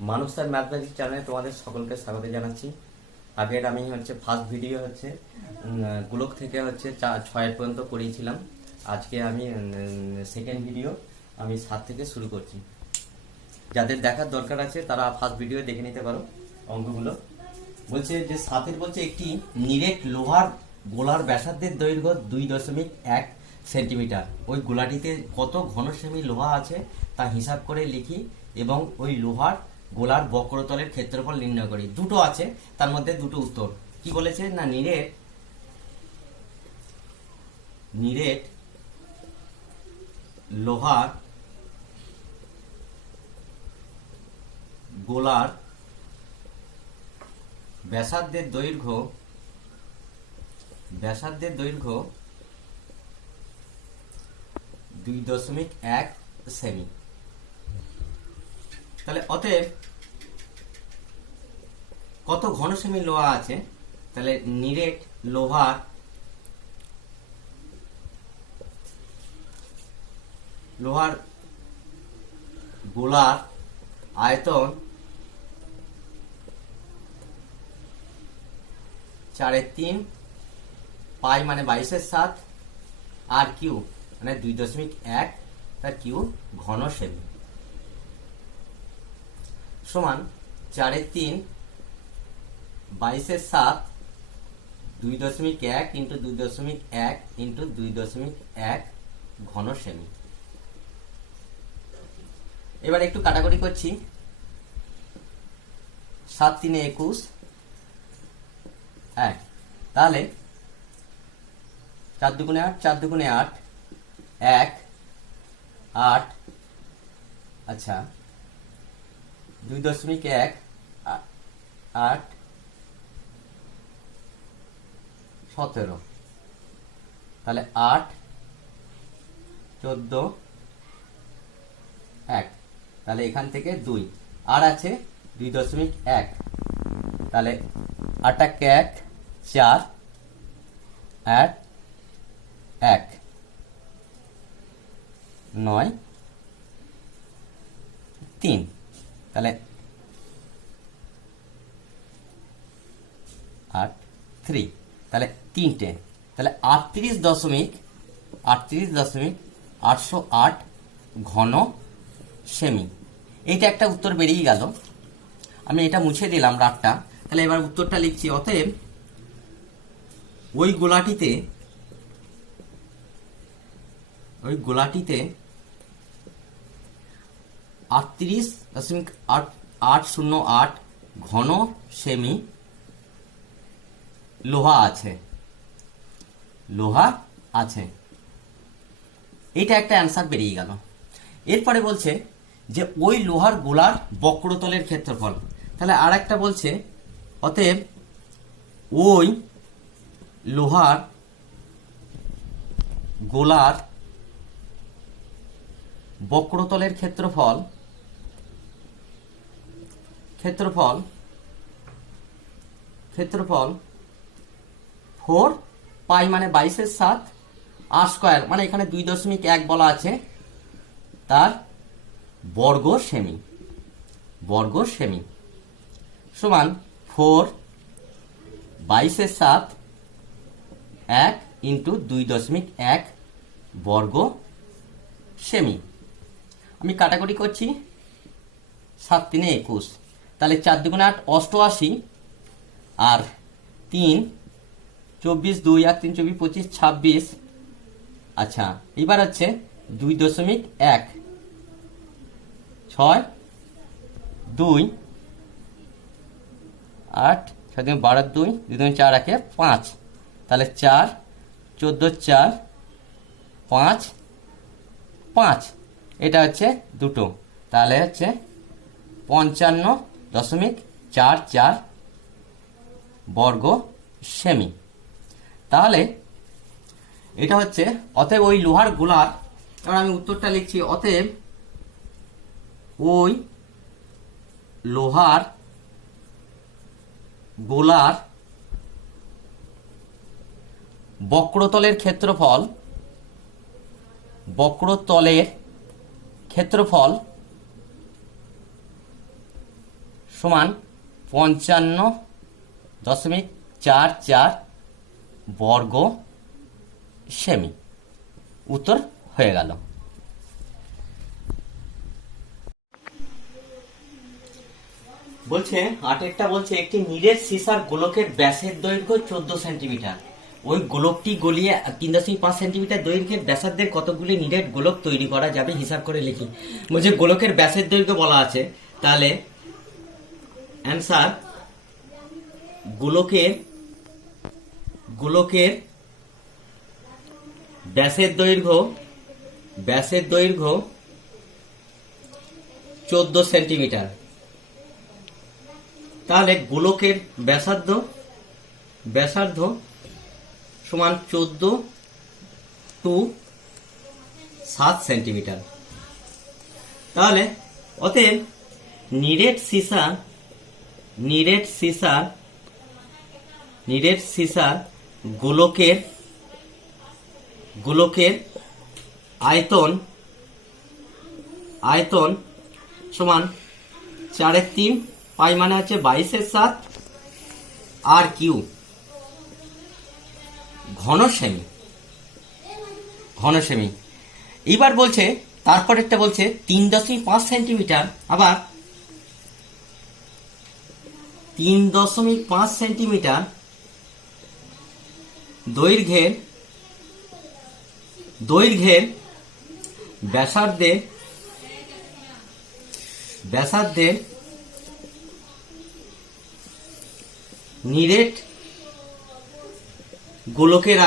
মানব sir mathematics চ্যানেলে তোমাদের সকলকে স্বাগত জানাচ্ছি। আগের আমি ফার্স্ট ভিডিও গোলক থেকে 6 পর্যন্ত করিয়েছিলাম। আজকে আমি সেকেন্ড ভিডিও আমি 7 থেকে শুরু করছি। যাদের দেখার দরকার আছে তারা ফার্স্ট ভিডিও দেখে নিতে পারো। অঙ্কগুলো বলছে যে 7 বলছে একটি নিরেট লোহার গোলার ব্যাসার্ধের দৈর্ঘ্য 2.1 সেন্টিমিটার। ওই গোলাটিতে কত ঘন সেমি লোহা আছে তা হিসাব করে লিখি এবং ওই লোহার গোলার বক্রতলের ক্ষেত্রফল নির্ণয় করি। দুটো আছে, তার মধ্যে দুটো উত্তর। কি বলেছে না, নিরেট লোহার গোলার ব্যাসার্ধের দৈর্ঘ্য 2.1 সেমি। তাহলে অতএব কত ঘন সেমি লোহা আছে, তাহলে নিরেট লোহার গোলার আয়তন 4/3 পাই মানে 22/7 আর কিউ মানে 2.1 তার কিউ ঘন সেমি সমান 4/3 22/7 2.1 ইন্টু 2.1 ইন্টু 2.1 ঘন সেমি। এবার একটু কাটাকুটি করছি। 7 3 21 1, তাহলে 4 2 8 4 2 8 1 8, আচ্ছা 2.1 8 17, তাহলে 8 14 1, তাহলে এখান থেকে 2 আর আছে 2.1, তাহলে 8 1 4 8 1 9 3, তাহলে 8 3, তাহলে 3টে, তাহলে 38.808 ঘন সেমি। এইটা একটা উত্তর বেরিয়ে গেল। আমি এটা মুছে দিলাম রাতটা। তাহলে এবার উত্তরটা লিখছি। অতএব ওই গোলাটিতে 38.808 ঘন সেমি লোহা আছে। এটা একটা অ্যান্সার বেরিয়ে গেল। এরপরে বলছে যে ওই লোহার গোলার বক্রতলের ক্ষেত্রফল। তাহলে আর একটা বলছে অতএব ওই লোহার গোলার বক্রতলের ক্ষেত্রফল 4 পাই মানে 22/7 আর স্কয়ার মানে এখানে 2.1 বলা আছে, তার বর্গ সেমি সমান 4 22/7 1 ইন্টু 2.1 বর্গ সেমি। আমি কাটাকুটি করছি। 7 3 21, তাহলে 4 2 8 88 আর 3 24 2 আর 3 24 25 26, আচ্ছা এবার হচ্ছে 2.1 6 2 8 6 12 2 2 4 1 5, তাহলে 4 14 4 5 5, এটা হচ্ছে দুটো, তাহলে হচ্ছে 55.44 বর্গ সেমি। তাহলে এটা হচ্ছে অতএব ওই লোহার গোলার। এবার আমি উত্তরটা লিখছি। অতএব ওই লোহার গোলার বক্রতলের ক্ষেত্রফল সমান 55.44 বর্গ সেমি। উত্তর হয়ে গেল। বলছে আটেরটা বলছে একটি নিরেট সিসার গোলকের ব্যাসের দৈর্ঘ্য 14 সেন্টিমিটার। ওই গোলকটি গলিয়ে 3.5 সেন্টিমিটার দৈর্ঘ্যের ব্যাসার্ধের কতগুলি নিরেট গোলক তৈরি করা যাবে হিসাব করে লিখি। বলছে গোলকের ব্যাসের দৈর্ঘ্য বলা আছে, তাহলে অ্যান্সার গোলকের ব্যাসের দৈর্ঘ্য 14 সেন্টিমিটার। তাহলে গোলকের ব্যাসার্ধ সমান 14 টু 7 সেন্টিমিটার। তাহলে অতএব নিরেট সিসার গোলকের আয়তন সমান 4/3 পাই মানে হচ্ছে 22/7 আর কিউ ঘন সেমি। এবার বলছে তারপরেরটা বলছে 3.5 সেন্টিমিটার, আবার 3.5 সেন্টিমিটার দৈর্ঘ্যের ব্যাসার্ধের নিরেট গোলকের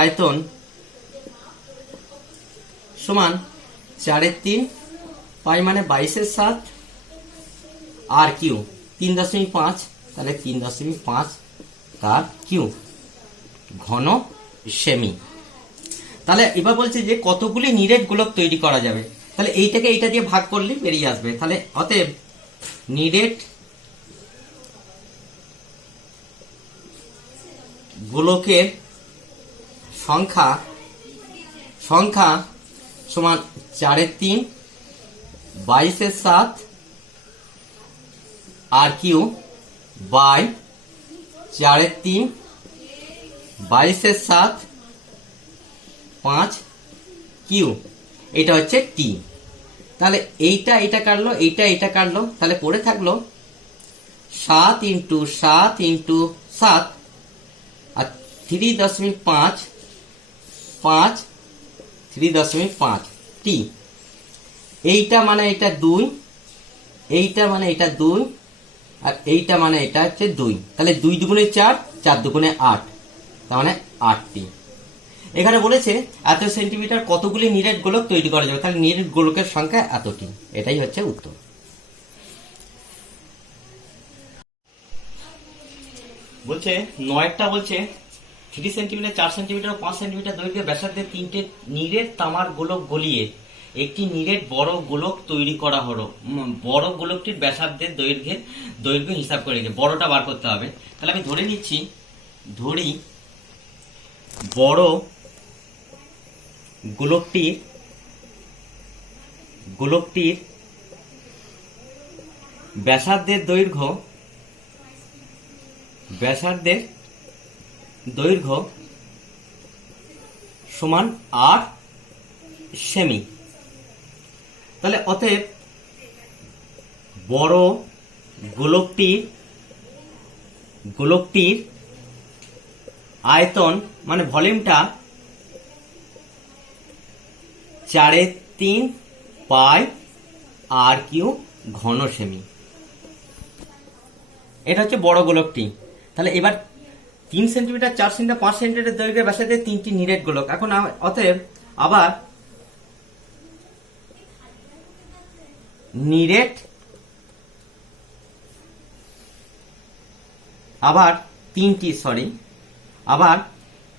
আয়তন সমান 4/3 পাই মানে 22/7 আর কিউ 3.5, তাহলে 3.5 তার কিউ ঘন সেমি। তাহলে এবার বলছে যে কতগুলি নিরেট গোলক তৈরি করা যাবে, তাহলে এইটাকে এইটা দিয়ে ভাগ করলে বেরিয়ে আসবে। তাহলে অতএব নিরেট গোলকের সংখ্যা সমান 4/3 22/7 আর কিউ বাই 4/3 22/7 5 কিউ, এটা হচ্ছে টি। তাহলে এটা কাটলো, তাহলে পড়ে থাকলো 7 × 7 × 7 আর 3.5 টি। এইটা মানে এটা 2, এইটা মানে এটা 2, আর এইটা মানে এটা হচ্ছে 2। তাহলে 2 দুগুণে 4, 4 দুগুণে 8, তার মানে 8টি। এখানে বলেছে এত সেন্টিমিটার কতগুলি নিরেট গোলক তৈরি করা যাবে, তাহলে নিরেট গোলকের সংখ্যা এতটি। এটাই হচ্ছে উত্তর। বলছে 9টা বলছে 3 সেন্টিমিটার, 4 সেন্টিমিটার ও 5 সেন্টিমিটার দৈর্ঘ্যের ব্যাসার্ধের 3টে নিরেট তামার গোলক গলিয়ে একটি নিরেট বড় গোলক তৈরি করা হলো। বড় গোলকটির ব্যাসার্ধের দৈর্ঘ্য হিসাব করে বড়টা বার করতে হবে। তাহলে আমি ধরি বড় গোলকটির ব্যাসার্ধের দৈর্ঘ্য সমান 8 সেমি। তাহলে অতএব বড় গোলকটির আয়তন মানে ভলিউমটা 4/3 পাই আর কিউ ঘন সেমি। এটা হচ্ছে বড় গোলকটি। তাহলে এবার 3 সেন্টিমিটার, 4 সেন্টিমিটার, 5 সেন্টিমিটার দৈর্ঘ্যের ব্যাসার্ধে 3টি নিরেট গোলক। এখন অতএব আবার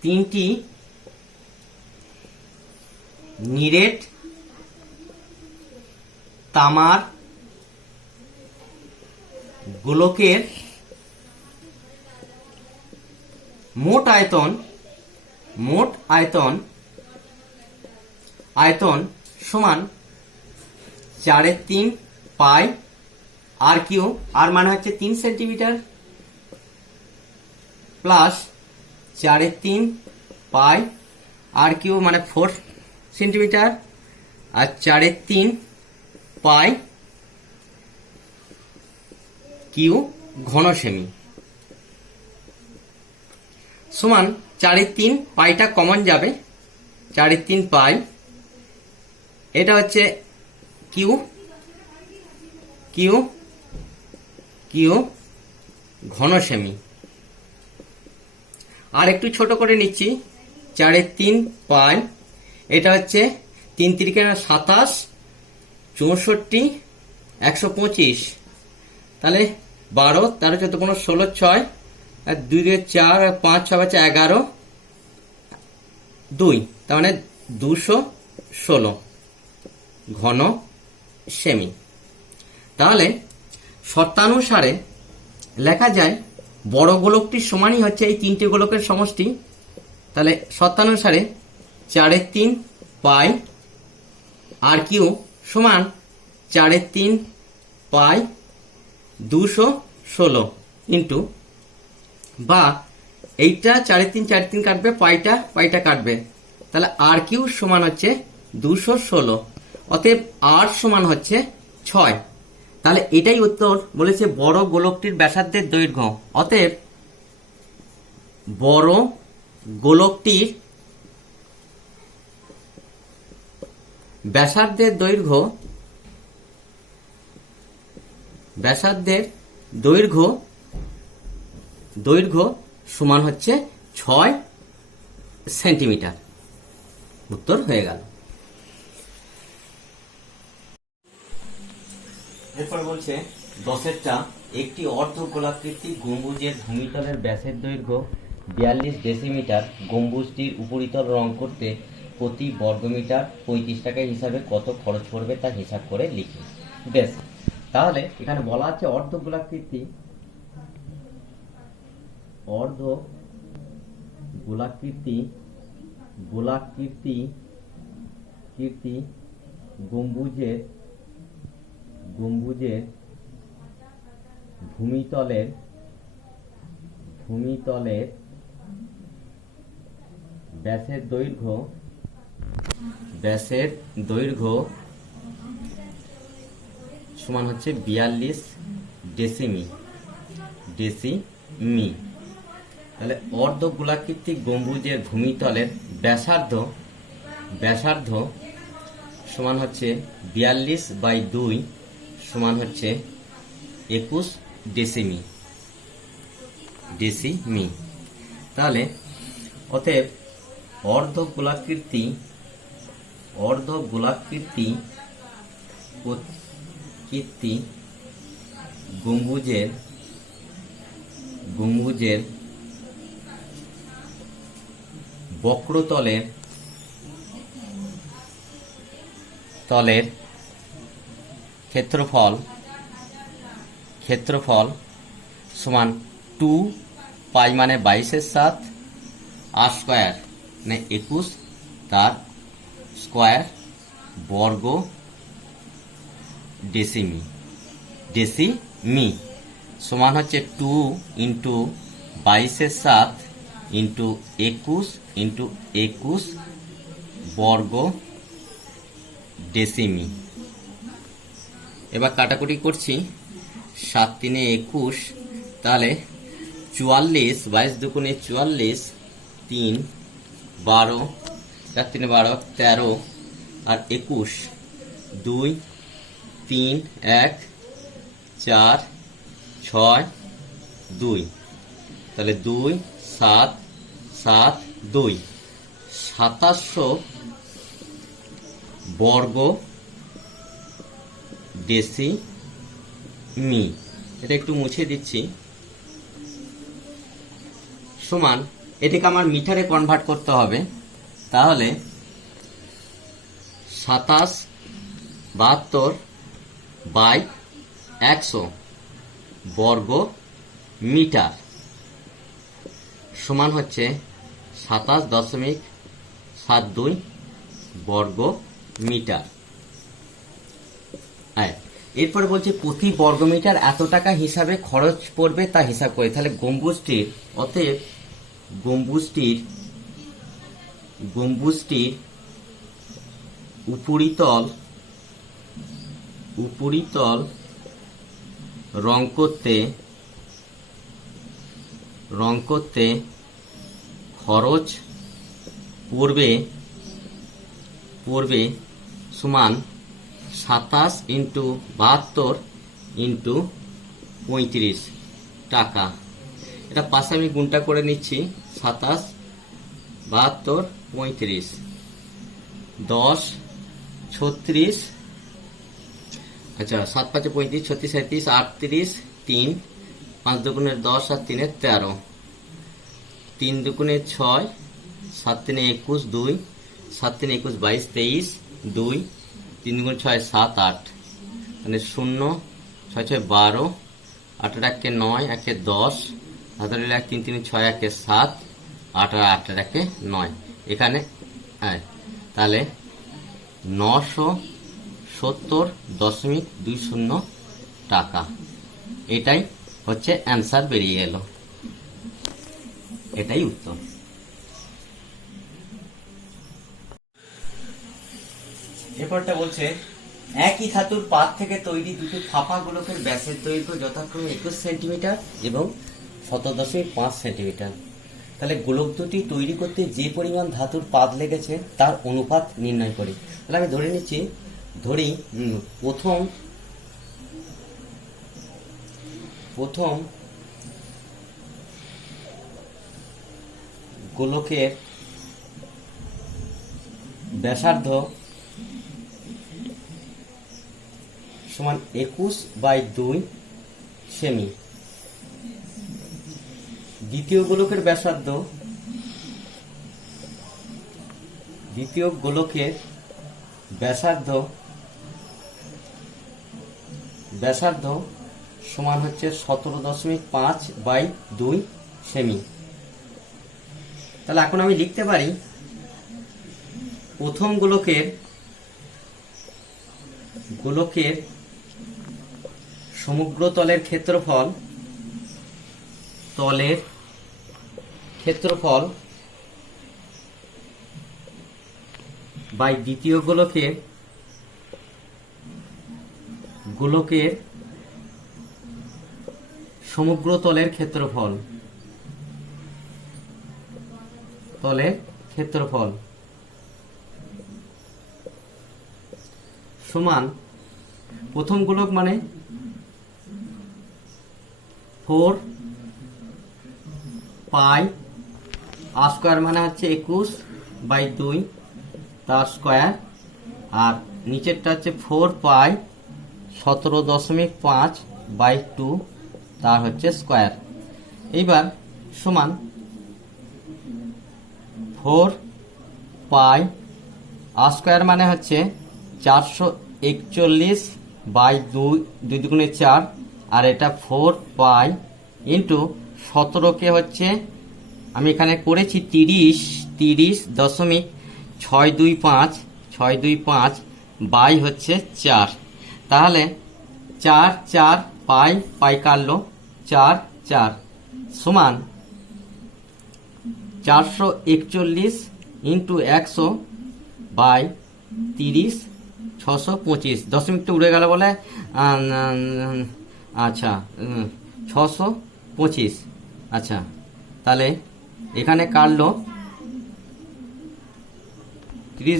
তিনটি নিরেট তামার গোলকের মোট আয়তন সমান 4/3 পাই আর কিউ, আর মানে হচ্ছে 3 centimetre, plus 4/3 pi r Q মানে 4 সেন্টিমিটার, আর 4/3 পাই কিউ ঘন সেমি, সমান 4/3 পাইটা কমন যাবে, 4/3 পাই, এটা হচ্ছে কিউ কিউ কিউ ঘন সেমি। আর একটু ছোট করে নিচ্ছি, 4/3 পাই, এটা হচ্ছে 3 × 27, 64, 125, তাহলে 12, 13, 14, 15, 16, 6, আর 2 দিয়ে 4, আর 5, 6, 11, 2, তার মানে 216 ঘন সেমি। তাহলে শর্তানুসারে লেখা যায় বড় গোলকটির সমানই হচ্ছে এই 3টে গোলকের সমষ্টি। তাহলে শর্তানুসারে 4/3 পাই আর কিউ সমান 4/3 পাই 216 ইন্টু, বা এইটা 4/3 4/3 কাটবে, পাইটা কাটবে, তাহলে আর কিউ সমান হচ্ছে 216, অতএব আর সমান হচ্ছে 6। তাহলে এটাই উত্তর, বলেছে বড় গোলকটির ব্যাসার্ধের দৈর্ঘ্য। অতএব বড় গোলকটির ব্যাসার্ধের দৈর্ঘ্য সমান হচ্ছে 6 সেন্টিমিটার। উত্তর হয়ে গেল। এরপর বলছে 10-টা, একটি অর্ধ গোলাকৃতি গম্বুজের ভূমিতলের ব্যাসের দৈর্ঘ্য 42 ডেসিমিটার। গম্বুজটির উপরিতল রং করতে প্রতি বর্গমিটার 35 টাকা হিসাবে কত খরচ পড়বে তা হিসাব করে লিখি। বেশ, তাহলে এখানে বলা আছে অর্ধ গোলাকৃতি গম্বুজের ভূমিতলের ব্যাসের দৈর্ঘ্য সমান হচ্ছে 42 ডেসিমি। তাহলে অর্ধ গোলাকৃতি গম্বুজের ভূমিতলের ব্যাসার্ধ সমান হচ্ছে 42/2 সমান হচ্ছে 21 ডেসিমি। তাহলে অতএব অর্ধ গোলাকৃতি গম্বুজের বক্রতলের ক্ষেত্রফল সমান 2 পাই মানে 22/7, আর স্কয়ার মানে 21 তার স্কয়ার বর্গ ডেসিমি সমান হচ্ছে 2 × 22/7 × 21 × 21 বর্গ ডেসিমি। এবার কাটাকুটি করছি, 7 × 3 = 21, তাহলে 44, 22 × 2 = 44, 3 12, 4 × 3 = 12, 13 আর 21, 2 3 1 4 6 2, তাহলে 2 7 7 2 2700 বর্গ ডেসিমি। এটা একটু মুছে দিচ্ছি। সমান, এটাকে আমার মিটারে কনভার্ট করতে হবে, তাহলে 2772/100 বর্গ মিটার সমান হচ্ছে 27.72 বর্গ মিটার। এরপরে বলছে প্রতি বর্গমিটার এত টাকা হিসাবে খরচ পড়বে তা হিসাব করে। তাহলে গম্বুজটির, অতএব গম্বুজটির উপরিতল রং করতে খরচ পড়বে সমান 27 × 72 × 35 টাকা। এটা পাশে আমি গুণটা করে নিচ্ছি, 27, 72, 35, 10, 36, আচ্ছা 7 5 35, 36, 37, 38, 3, 5 দুগুণে 10 আর 3 13, 3 দুগুণে 6, 7 3 21, 2, 7 3 21, 22, 23, 2, 3 দুগুণে 6 7 8, মানে 0 6 6 12, 8 1 9, 1 10, 7 1 3 3 6 1 7, 8 8 1 9, এখানে হ্যাঁ, তাহলে 970.20 টাকা। এটাই হচ্ছে অ্যান্সার বেরিয়ে গেল, এটাই উত্তর। এরপরটা বলছে একই ধাতুর পাত থেকে তৈরি দুটো ফাঁপা গোলকের ব্যাসের দৈর্ঘ্য যথাক্রমে 21 সেন্টিমিটার এবং 17.5 সেন্টিমিটার। তাহলে গোলক দুটি তৈরি করতে যে পরিমাণ ধাতুর পাত লেগেছে তার অনুপাত নির্ণয় করি। তাহলে আমি ধরে নিচ্ছি, প্রথম গোলকের ব্যাসার্ধ সমান 21/2 সেমি। দ্বিতীয় গোলকের ব্যাসার্ধ সমান হচ্ছে 17.5/2 সেমি। তাহলে এখন আমি লিখতে পারি প্রথম গোলকের সমগ্র তলের ক্ষেত্রফল বাই দ্বিতীয় গোলকের সমগ্র তলের ক্ষেত্রফল সমান প্রথম গোলক মানে 4 পাই আর স্কোয়ার মানে হচ্ছে 21/2 তার স্কোয়ার, আর নিচেরটা হচ্ছে 4 পাই 17.5/2 তার হচ্ছে স্কোয়ার। এইবার সমান 4 পাই আর স্কোয়ার মানে হচ্ছে 441/2, 2 দুগুণে 4, আর এটা 4 পাই ইন্টু 17কে হচ্ছে আমি এখানে করেছি 30.625 বাই হচ্ছে 4। তাহলে 4 4 পাই কাটলো 4 4 সমান 441 ইন্টু 100 বাই 30 625, দশমিকটা উড়ে গেল বলে আচ্ছা 625। আচ্ছা তাহলে এখানে কাটলো 30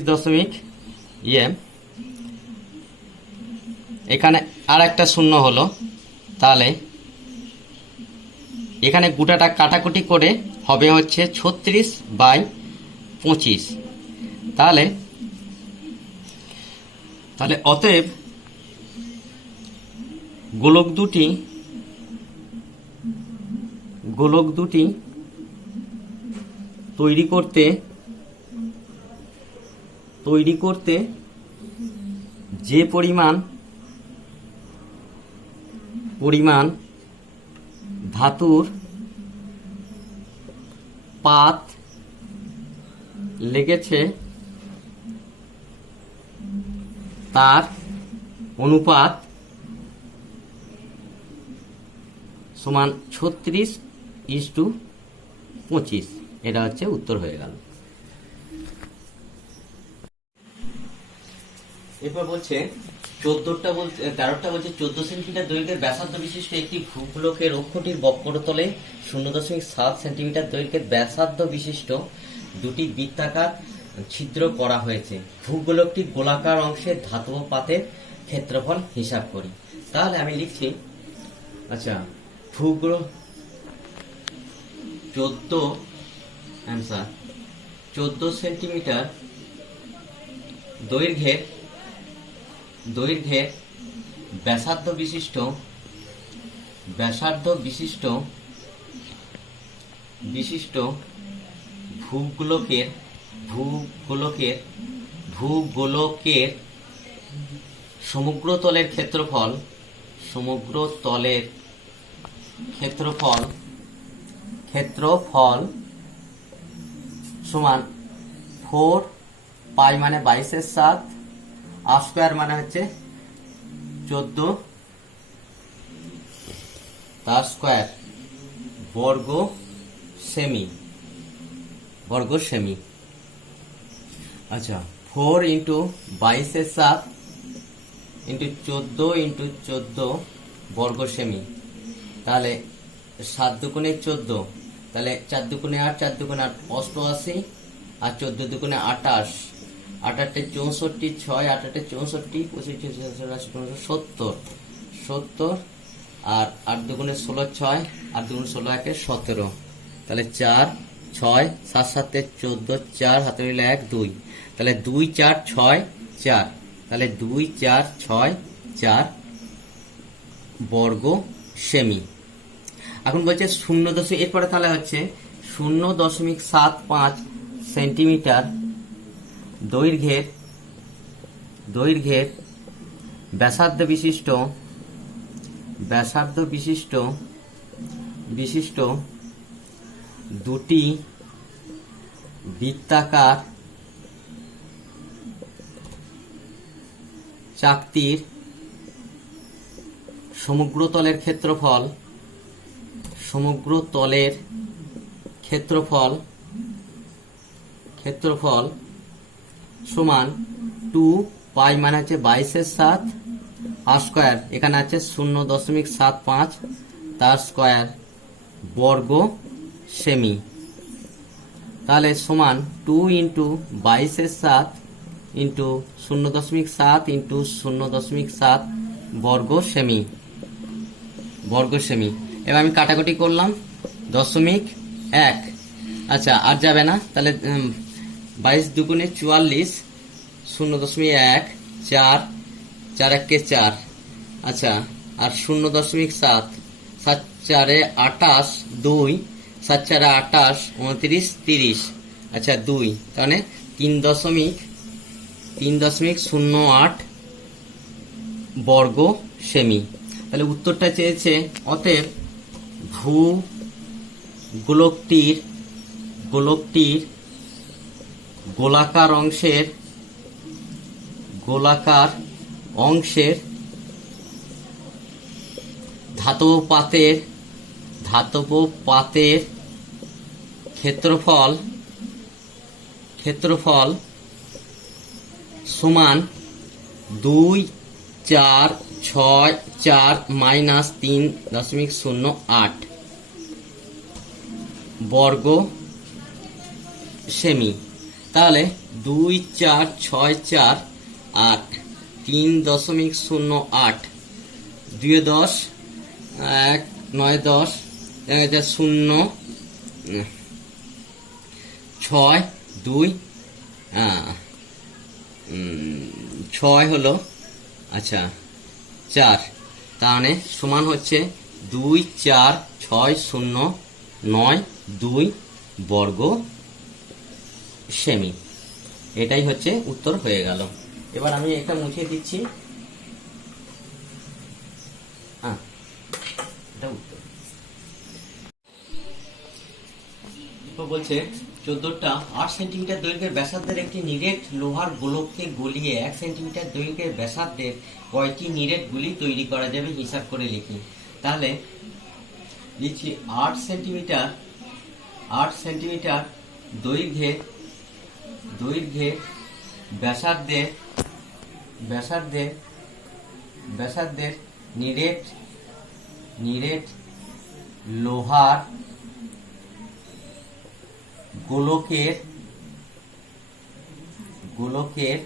এখানে আর একটা শূন্য হলো। তাহলে এখানে গোটাটা কাটাকুটি করে হবে হচ্ছে 36/25। তাহলে অতএব গোলক দুটি তৈরি করতে যে পরিমাণ ধাতুর পাত লেগেছে তার অনুপাত সমান 36:25। এটা হচ্ছে উত্তর হয়ে গেল। এরপর বলছে 13টা বলছে 14 সেন্টিমিটার দৈর্ঘ্যের ব্যাসার্ধ বিশিষ্ট একটি ভূগোলকের অক্ষটির বক্রতলে 0.7 সেন্টিমিটার দৈর্ঘ্যের ব্যাসার্ধ বিশিষ্ট দুটি বৃত্তাকার ছিদ্র করা হয়েছে। ভূগোলকটির গোলাকার অংশের ধাতব পাতের ক্ষেত্রফল হিসাব করি। তাহলে আমি লিখছি, আচ্ছা, ভূগোলক 14 সেন্টিমিটার দৈর্ঘ্যের ব্যাসার্ধ বিশিষ্ট ভূগোলকের সমগ্রতলের ক্ষেত্রফল সমান 4 পাই মানে 22/7, আর স্কয়ার মানে হচ্ছে 14 তার স্কয়ার বর্গ সেমি। আচ্ছা, 4 ইন্টু 22/7 ইন্টু 14 ইন্টু 14 বর্গ সেমি। তাহলে 7 দুগুণে 14, তাহলে 4 দুগুণে 8, 4 দুগুণে 8 88, আর 14 দুগুণে 28, 8 64, 6 8 64, 25 70, আর 8 দুগুণে 16, 6 8 দুগুণে 16 1 17। তাহলে 4 6 7 7 14, 4 হাতে মিলে 1 2, তাহলে 2 4 6 4, তাহলে 2 4 6 4 বর্গ সেমি। এখন বলছে 0. এরপরে তাহলে হচ্ছে 0.75 সেন্টিমিটার দৈর্ঘ্যের ব্যাসার্ধ বিশিষ্ট দুটি বৃত্তাকার চাকতির সমগ্রতলের ক্ষেত্রফল সমান 2 পাই মানে হচ্ছে 22/7, আর স্কয়ার এখানে আছে 0.75 তার স্কয়ার বর্গ সেমি। তাহলে সমান 2 ইন্টু 22/7 ইন্টু 0.7 ইন্টু 0.7 বর্গ সেমি। এবার আমি কাটাকুটি করলাম 0.1। আচ্ছা, আর যাবে না, তাহলে 22 দুগুণে 44, 0.1 4 4 1 4। আচ্ছা, আর 0.7 7 4 28 2 7 4 28 29 30। আচ্ছা 2, তাহলে 3.08 বর্গ সেমি। তাহলে উত্তরটা চেয়েছে, অতএব গোলকটির গোলাকার অংশের ধাতব পাতের ক্ষেত্রফল সমান 2 4 6 4 মাইনাস 3.08 বর্গ সেমি। তাহলে 2 4 6 4 আর 3.08, 2 10 1 9 10 0 6 2 6 হলো, আচ্ছা 4, তাহলে সমান হচ্ছে 2 4 6 0 9 2 বর্গ সেমি। এটাই হচ্ছে উত্তর হয়ে গেল। এবার আমি এটা মুছে দিচ্ছি। এটা উত্তর। বলছে 14টা 8 সেন্টিমিটার দৈর্ঘ্যের ব্যাসার্ধের একটি নিরেট লোহার গোলককে গলিয়ে 1 সেন্টিমিটার দৈর্ঘ্যের ব্যাসার্ধের কয়টি নিরেট গুলি তৈরি করা যাবে হিসাব করে লিখি। তাহলে লিখছি 8 সেন্টিমিটার দৈর্ঘ্যে ব্যাসার্ধের নিরেট লোহার গোলকের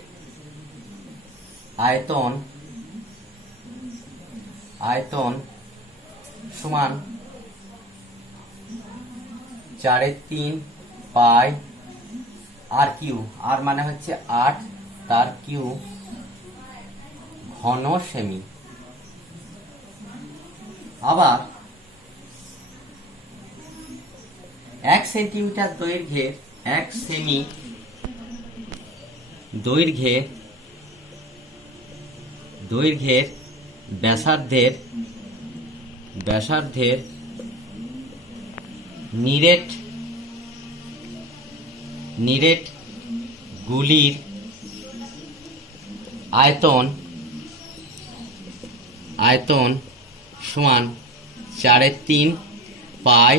আয়তন সমান 4/3 পাই আর কিউ। আর মানে হচ্ছে 8 তার কিউ ঘন সেমি। আবার 1 সেন্টিমিটার দৈর্ঘ্যের 1 সেমি দৈর্ঘ্যের ব্যাসার্ধের নিরেট গুলির আয়তন সমান 4/3 পাই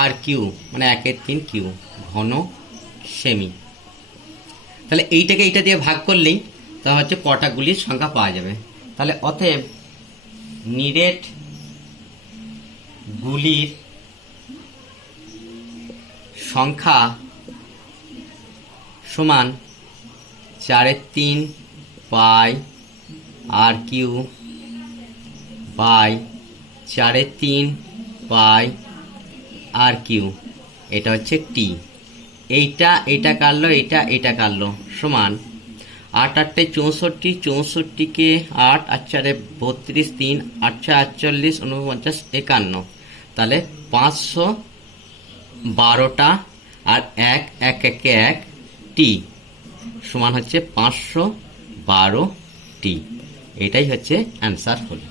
আর কিউ, মানে 1/3 কিউ ঘন সেমি। তাহলে এইটা দিয়ে ভাগ করলেই তা হচ্ছে কটা গুলির সংখ্যা পাওয়া যাবে। তাহলে অতএব নিরেট গুলির সংখ্যা সমান 4/3 pi r cube by 4/3 pi r cube, এটা হচ্ছে টি। এইটা কাটলো, এটা কাটলো, সমান 8 8 64, 64কে 8 8 4 32, 3 8 48, 49, 51। তাহলে 512টা আর 1 1 1 1 টি সমান হচ্ছে 512 টি। এটাই হচ্ছে অ্যান্সার হলো।